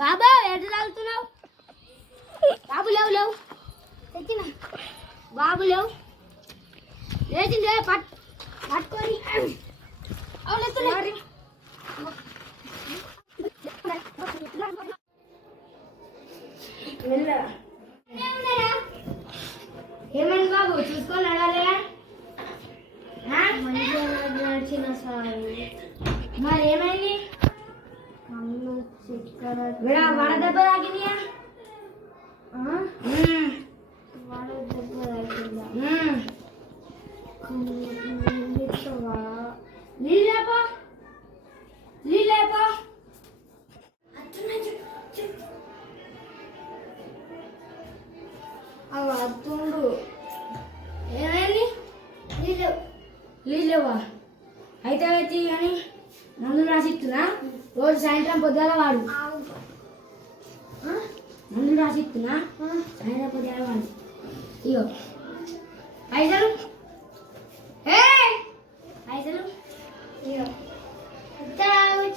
బాబా ఎటు తాగుతున్నావు? బాబు లేవు లేవు తెచ్చిన బాబు లేవు లేచిందే పట్టుకొని ఏమైంది బాబు చూసుకొని నడవలేదా? నడిచిన సార్ మరి ఏమైంది? వడ దెబ్బ తాకిందియా? వడ దెబ్బ తాకిందా? నీళ్ళేపో అవి అత్తుండు. ఏమైంది? నీళ్ళేవా? అయితే వచ్చి కానీ మందులు రాసిస్తున్నా, రోజు సాయంత్రం పొద్దుగాల వాడు. మందులు రాసిస్తున్నా, సాయంత్రం పొద్దుగాల వాడు. ఇగో పైసలు పైసలు ఇగో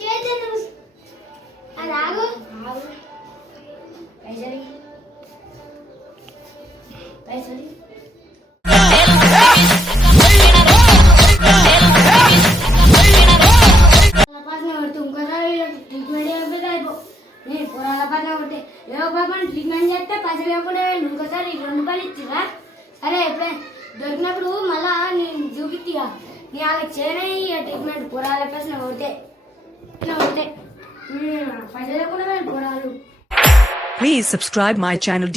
చేతులు అది ఆగు పైసలు పైసలు ట్రీట్మెంట్ చేస్తే పైసలు ఇవ్వకుండా ఇంకోసారి 2 రూపాయలు ఇచ్చిరా. సరే ఎప్పుడైనా దొరికినప్పుడు మళ్ళా నేను చూపిస్తా. నీ వాళ్ళకి చేయనయ్యి ట్రీట్మెంట్ పొరాల పైసలు కొడితే పైసలు ఇవ్వకుండా పొరాలు. Please subscribe my channel.